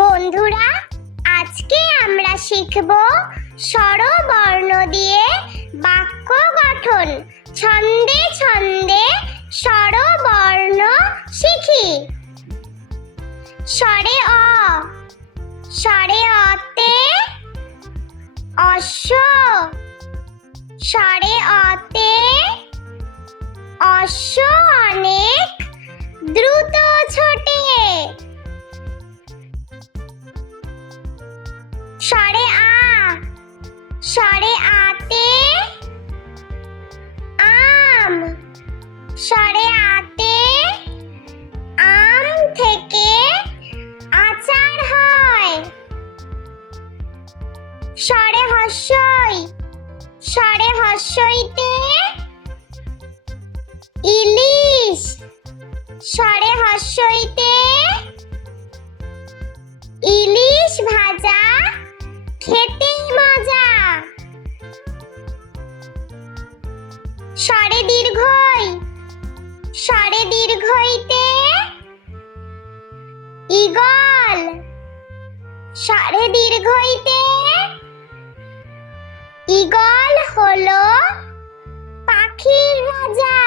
বন্ধুরা, আজকে আমরা শিখব স্বরবর্ণ দিয়ে বাক্য গঠন। ছন্দে ছন্দে স্বরবর্ণ শিখি। স্বরে অ, স্বরে অতে অশ্ব, স্বরে অতে অশ্ব অনেক দ্রুত ছোটে। স্বরে আ, স্বরে আতে আম, স্বরে আতে আম থেকে আচার হয়। স্বরে হর্ষই, স্বরে হর্ষইতে ইলিশ, স্বরে হর্ষইতে ইলিশ ভাজা খেতে মজা। স্বরে দীর্ঘই, স্বরে দীর্ঘইতে ঈগল, স্বরে দীর্ঘইতে ঈগল হলো পাখির রাজা।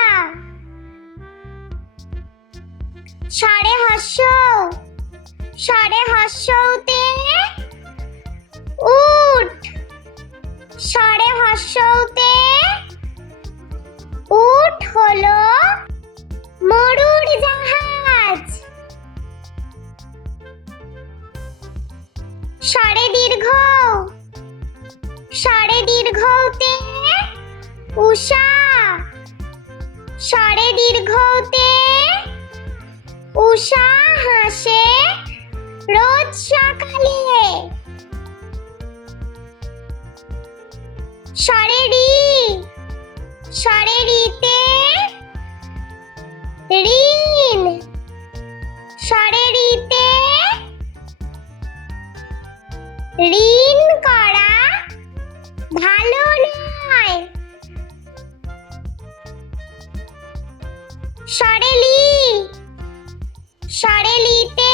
স্বরে হর্ষৌ, স্বরে হর্ষৌতে উট, স্বরে হর্ষৌতে উট হলো মরুর জাহাজ। স্বরে দীর্ঘ, স্বরে দীর্ঘতে উষা, স্বরে দীর্ঘতে উষা হাসে রোজ সকালে। স্বরে রি, স্বরে রিতে ঋণ, স্বরে রিতে ঋণ করা ভালো নয়। স্বরে লি, স্বরে লিতে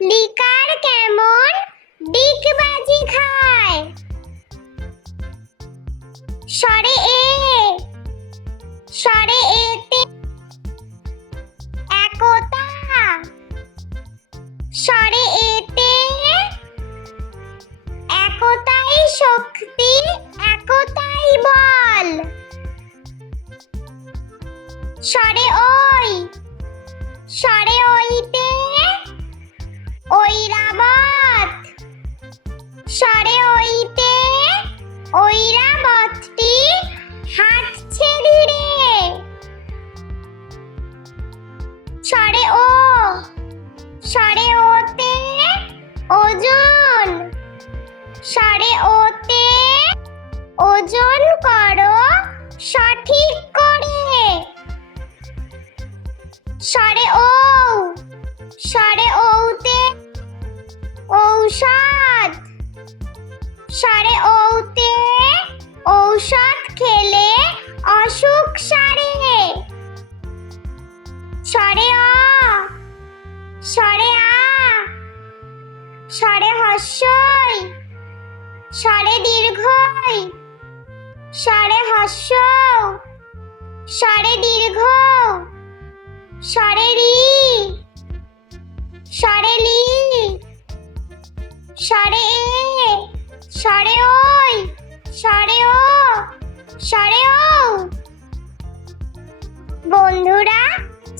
লিকার কেমন ডিগবাজি খায়। স্বরে এ, স্বরে এতে একতা, স্বরে এতে একতাই শক্তি, একতাই বল। স্বরে ওই, স্বরে ওইতে ঐরাবত, স্বরে ওইতে ঐরাবতটি হাঁটছে ধীরে। স্বরে ও, স্বরে ওতে ওজন, স্বরে ওতে ওজন করো সঠিক করে। স্বরে ও, স্বরে ওতে ঔষধ, স্বরে ওতে ঔষধ খেলে অসুখ সারে। স্বরে অ, স্বরে আ, স্বরে হর্ষই, স্বরে দীর্ঘই, স্বরে হর্ষৌ, স্বরে দীর্ঘ, স্বরে রি, স্বরে লি, স্বরে এ, স্বরে ওই, স্বরে ও, স্বরে ও। বন্ধুরা,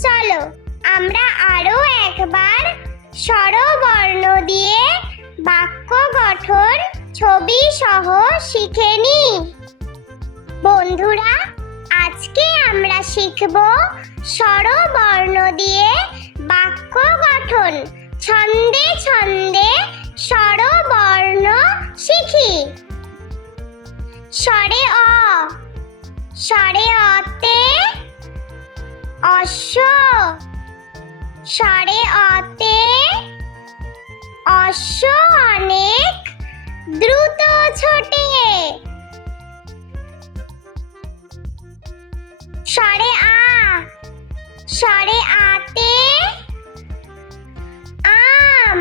চলো আমরা আরো একবার স্বরবর্ণ দিয়ে বাক্য গঠন ছবি সহ শিখে নিই। বন্ধুরা, আজকে আমরা শিখব স্বরবর্ণ দিয়ে বাক্য গঠন। ছন্দে ছন্দে স্বরবর্ণ শিখি। স্বরে অ, স্বরে অতে অশ্ব, স্বরে অতে অশ্ব অনেক দ্রুত ছোটে। স্বরে আ, স্বরে আতে আম,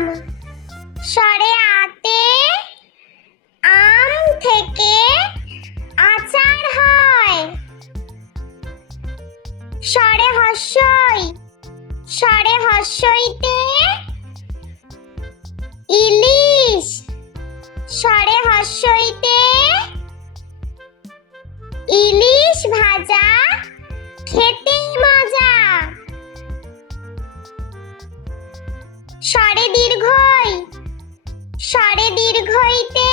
ষড়ে হর্ষইতে ইলিশ ষড়ে হর্ষইতে ইলিশ ভাজা খেতেই মজা। ষড়ে দীর্ঘই ষড়ে দীর্ঘইতে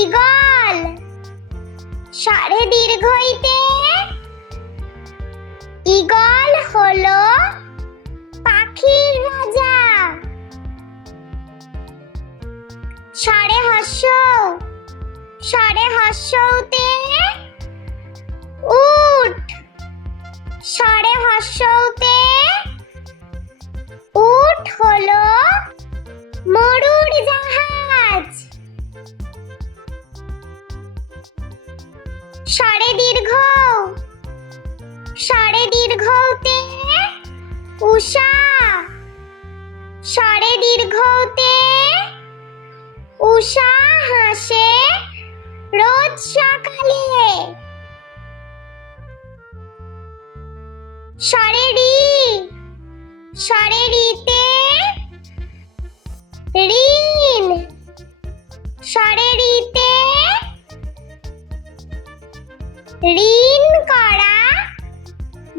ঈগল ষড়ে দীর্ঘইতে ঈগল হলো পাখির রাজা। ষড়ে হর্ষৌ ষড়ে হর্ষৌতে উট ষড়ে হর্ষৌতে উট হলো মরুর জাহাজ। ষড়ে দীর্ঘৌ ষড়ে দীর্ঘৌতে উষা ষড়ে দীর্ঘৌতে উষা হাসে রোজ সকালে। ষড়ে রি ষড়ে রিতে ঋণ ষড়ে রিতে ঋণ করা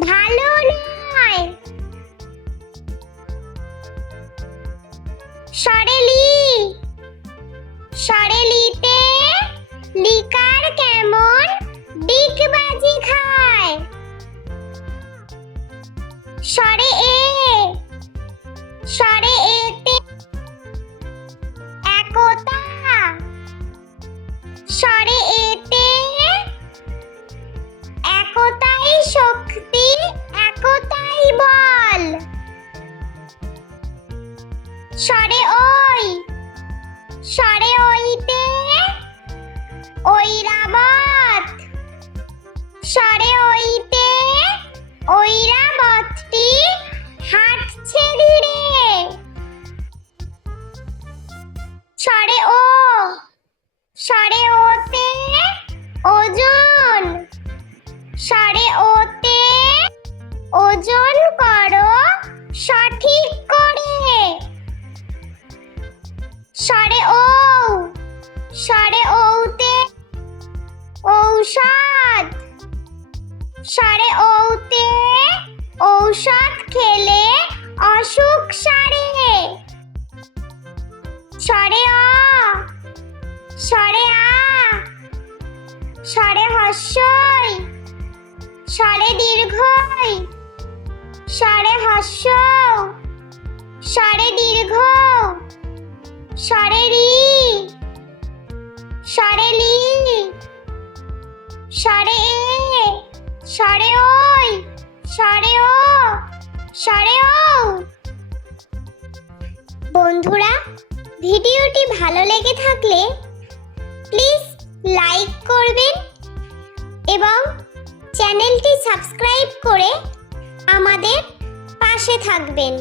ভালো নয়। ষড়ে লি ষড়ে লিতে লিকার কেমন ডিগবাজি খায়। ষড়ে এ ষড়ে এতে একতা ষড়ে এতে একতাই শক্তি একতাই বল। ষড়ে ওই ষড়ে ওইতে ঐরাবত ষড়ে ওইতে ঐরাবতটি হাঁটছে ধীরে। ষড়ে ও ষড়ে ওতে ওজন ষড়ে ওতে ওজন করো সঠিক করে। ষড়ে ও ষড়ে ওতে ঔষধ ষড়ে ওতে ঔষধ খেলে অসুখ সারে। ষড়ে অ ষড়ে আ ষড়ে হর্ষই ষড়ে দীর্ঘই ষড়ে হর্ষৌ ষড়ে দীর্ঘ ষড়ে রি ষড়ে লি ষড়ে এ ষড়ে ওই ষড়ে ও ষড়ে ও। বন্ধুরা, ভিডিওটি ভালো লেগে থাকলে প্লিজ লাইক করবেন এবং চ্যানেলটি সাবস্ক্রাইব করে আমাদের পাশে থাকবেন।